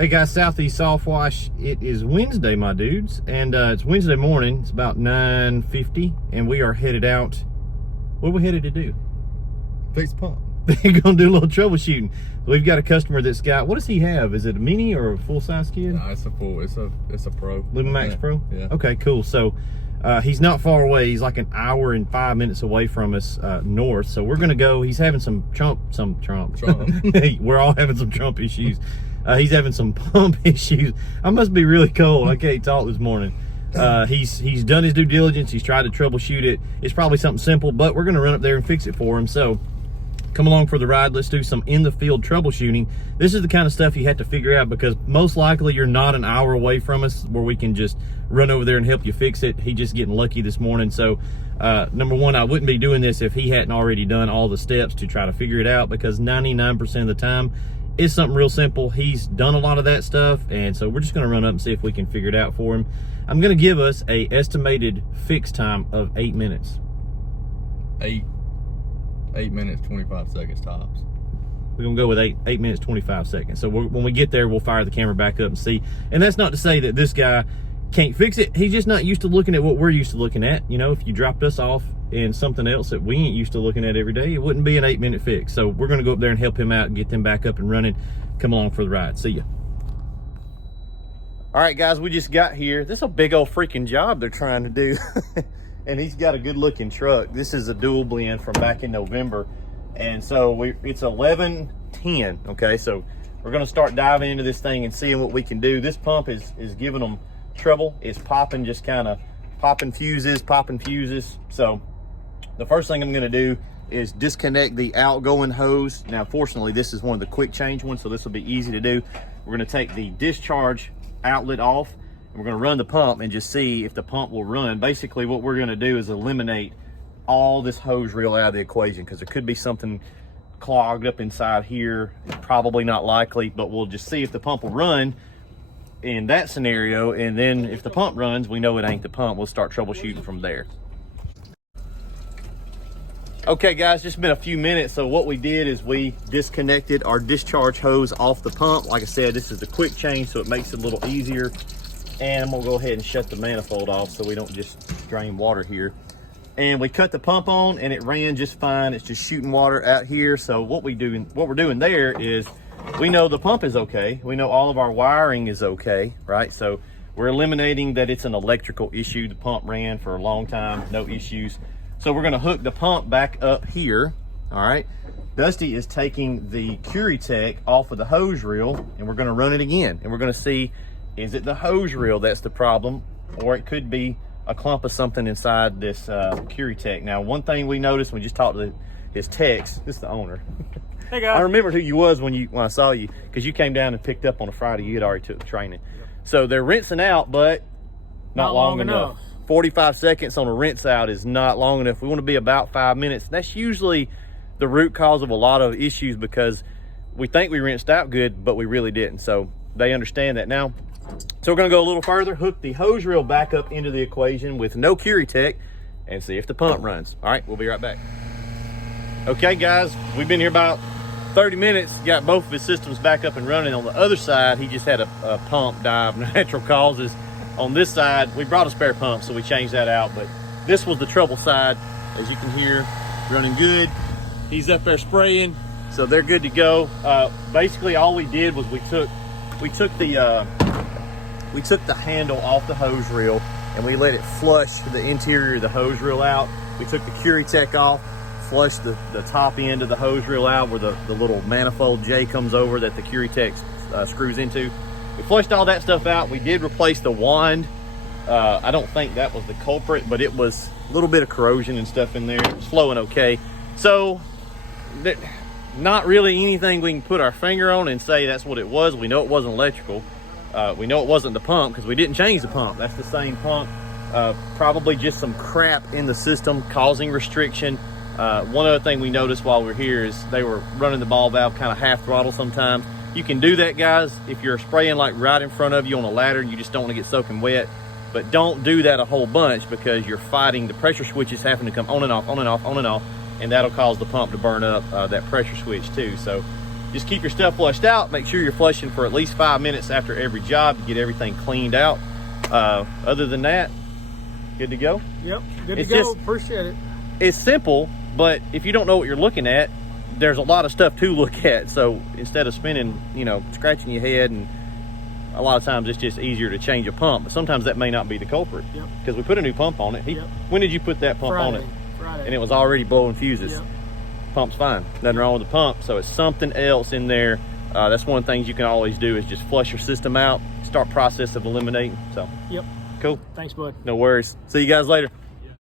Hey guys, Southeast Soft Wash. It is Wednesday, my dudes, and it's Wednesday morning. It's about 9:50, and we are headed out. What are we headed to do? Fix the pump. They're gonna do a little troubleshooting. We've got a customer that's got, what does he have? Is it a mini or a full-size skid? No, it's a full. It's a Pro. Lumimax Pro. Yeah. Okay, cool. So he's not far away. He's like an hour and 5 minutes away from us north. So we're gonna go. He's having some Trump. We're all having some Trump issues. He's having some pump issues. I must be really cold. I can't talk this morning. He's done his due diligence. He's tried to troubleshoot it. It's probably something simple, but we're gonna run up there and fix it for him. So come along for the ride. Let's do some in the field troubleshooting. This is the kind of stuff you have to figure out because most likely you're not an hour away from us where we can just run over there and help you fix it. He just getting lucky this morning. So number one, I wouldn't be doing this if he hadn't already done all the steps to try to figure it out, because 99% of the time it's something real simple. He's done a lot of that stuff, and so we're just going to run up and see if we can figure it out for him. I'm going to give us a estimated fix time of 8 minutes. 8 minutes 25 seconds tops. We're gonna go with 8 minutes 25 seconds. So when we get there, we'll fire the camera back up and see. And that's not to say that this guy can't fix it. He's just not used to looking at what we're used to looking at. You know, if you dropped us off in something else that we ain't used to looking at every day, it wouldn't be an 8 minute fix. So we're gonna go up there and help him out and get them back up and running. Come along for the ride. See ya. All right, guys, we just got here. This is a big old freaking job they're trying to do. And he's got a good looking truck. This is a dual blend from back in November. And so it's 11:10, okay? So we're gonna start diving into this thing and seeing what we can do. This pump is giving them trouble. It's popping, just kind of popping fuses. So the first thing I'm gonna do is disconnect the outgoing hose. Now, fortunately, this is one of the quick change ones, so this will be easy to do. We're gonna take the discharge outlet off, and we're gonna run the pump and just see if the pump will run. Basically, what we're gonna do is eliminate all this hose reel out of the equation, because there could be something clogged up inside here. It's probably not likely, but we'll just see if the pump will run in that scenario. And then if the pump runs, we know it ain't the pump. We'll start troubleshooting from there. Okay, guys, just been a few minutes. So what we did is we disconnected our discharge hose off the pump. Like I said, this is the quick change, so it makes it a little easier. And I'm gonna go ahead and shut the manifold off so we don't just drain water here. And we cut the pump on and it ran just fine. It's just shooting water out here. So what we're doing there is, we know the pump is okay. We know all of our wiring is okay, right? So we're eliminating that it's an electrical issue. The pump ran for a long time, no issues. So we're gonna hook the pump back up here, all right? Dusty is taking the Curitech off of the hose reel, and we're gonna run it again. And we're gonna see, is it the hose reel that's the problem, or it could be a clump of something inside this Curitech. Now, one thing we noticed when we just talked to his techs, this is the owner. Hey guys. I remembered who you was when I saw you, because you came down and picked up on a Friday. You had already took the training. Yep. So they're rinsing out, but not long enough. 45 seconds on a rinse out is not long enough. We want to be about 5 minutes. That's usually the root cause of a lot of issues, because we think we rinsed out good, but we really didn't. So they understand that now. So we're gonna go a little further, hook the hose reel back up into the equation with no Curitech, and see if the pump runs. All right, we'll be right back. Okay, guys, we've been here about 30 minutes, got both of his systems back up and running. On the other side, he just had a pump die of natural causes. On this side, we brought a spare pump, so we changed that out, but this was the trouble side. As you can hear, running good. He's up there spraying, so they're good to go. Basically, all we did was we took the handle off the hose reel and we let it flush the interior of the hose reel out. We took the Curitech off, flushed the top end of the hose reel out where the little manifold J comes over that the Curitech screws into. We flushed all that stuff out. We did replace the wand. I don't think that was the culprit, but it was a little bit of corrosion and stuff in there. It was flowing okay. So not really anything we can put our finger on and say that's what it was. We know it wasn't electrical. We know it wasn't the pump because we didn't change the pump. That's the same pump. Probably just some crap in the system causing restriction. One other thing we noticed while we're here is they were running the ball valve kind of half throttle sometimes. You can do that, guys, if you're spraying like right in front of you on a ladder and you just don't want to get soaking wet. But don't do that a whole bunch, because you're fighting the pressure switches having to come on and off, on and off, on and off, and that'll cause the pump to burn up that pressure switch too. So just keep your stuff flushed out. Make sure you're flushing for at least 5 minutes after every job to get everything cleaned out. Other than that, good to go. Yep, good to It's go. just- Appreciate it. It's simple, but if you don't know what you're looking at, there's a lot of stuff to look at. So instead of spinning, scratching your head, and a lot of times it's just easier to change a pump. But sometimes that may not be the culprit, Yep. because we put a new pump on it. Yep. When did you put that pump on it? Friday. And it was already blowing fuses. Yep. Pump's fine, nothing wrong with the pump. So it's something else in there. That's one of the things you can always do, is just flush your system out, start process of eliminating. So Yep. cool, Thanks, bud. no worries. See you guys later.